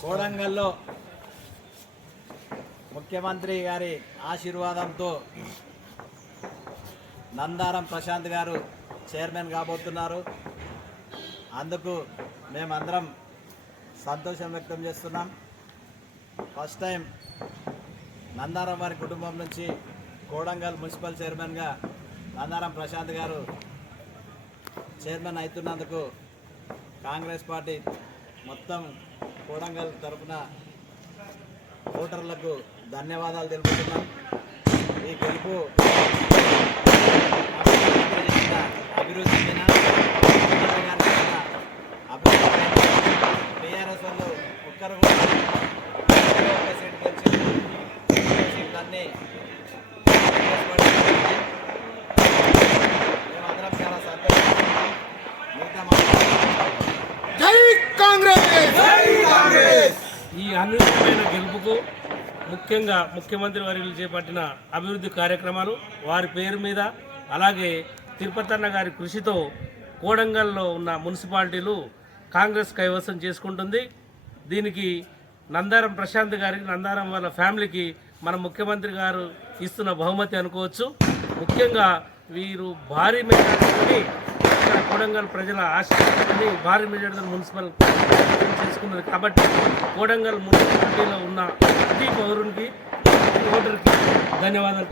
కోడంగల్లో ముఖ్యమంత్రి గారి ఆశీర్వాదంతో నందారం ప్రశాంత్ గారు చైర్మన్ కాబోతున్నారు. అందుకు మేమందరం సంతోషం వ్యక్తం చేస్తున్నాం. ఫస్ట్ టైం నందారం వారి కుటుంబం నుంచి కోడంగల్ మున్సిపల్ చైర్మన్గా నందారం ప్రశాంత్ గారు చైర్మన్ అవుతున్నందుకు కాంగ్రెస్ పార్టీ మొత్తం కోడంగల్ తరఫున ఓటర్లకు ధన్యవాదాలు తెలుపుతున్నాం. ఈ గెలుపు అభివృద్ధి టీఆర్ఎస్ వాళ్ళు ఒక్కరు కూడా ఒక్క సీట్ గెలిచి సీట్లన్నీ మేమందరం చాలా సంతోషిస్తున్నాం. ఈ అన్నిటిమైన గెలుపుకు ముఖ్యంగా ముఖ్యమంత్రి వర్యులు చేపట్టిన అభివృద్ధి కార్యక్రమాలు వారి పేరు మీద, అలాగే తిరుపతన్న గారి కృషితో కోడంగల్లో ఉన్న మున్సిపాలిటీలు కాంగ్రెస్ కైవసం చేసుకుంటుంది. దీనికి నందారం ప్రశాంత్ గారికి, నందారం వాళ్ళ ఫ్యామిలీకి మన ముఖ్యమంత్రి గారు ఇస్తున్న బహుమతి అనుకోవచ్చు. ముఖ్యంగా వీరు భారీ మెజారిటీని ఇక్కడ కోడంగల్ ప్రజల ఆశీర్వాదాన్ని భారీ మెజారిటీ మున్సిపల్ చేసుకున్నది. కాబట్టి కోడంగల్ మున్సిపాలిటీలో ఉన్న ప్రతి పౌరునికి, ఓటర్కి ధన్యవాదాలు.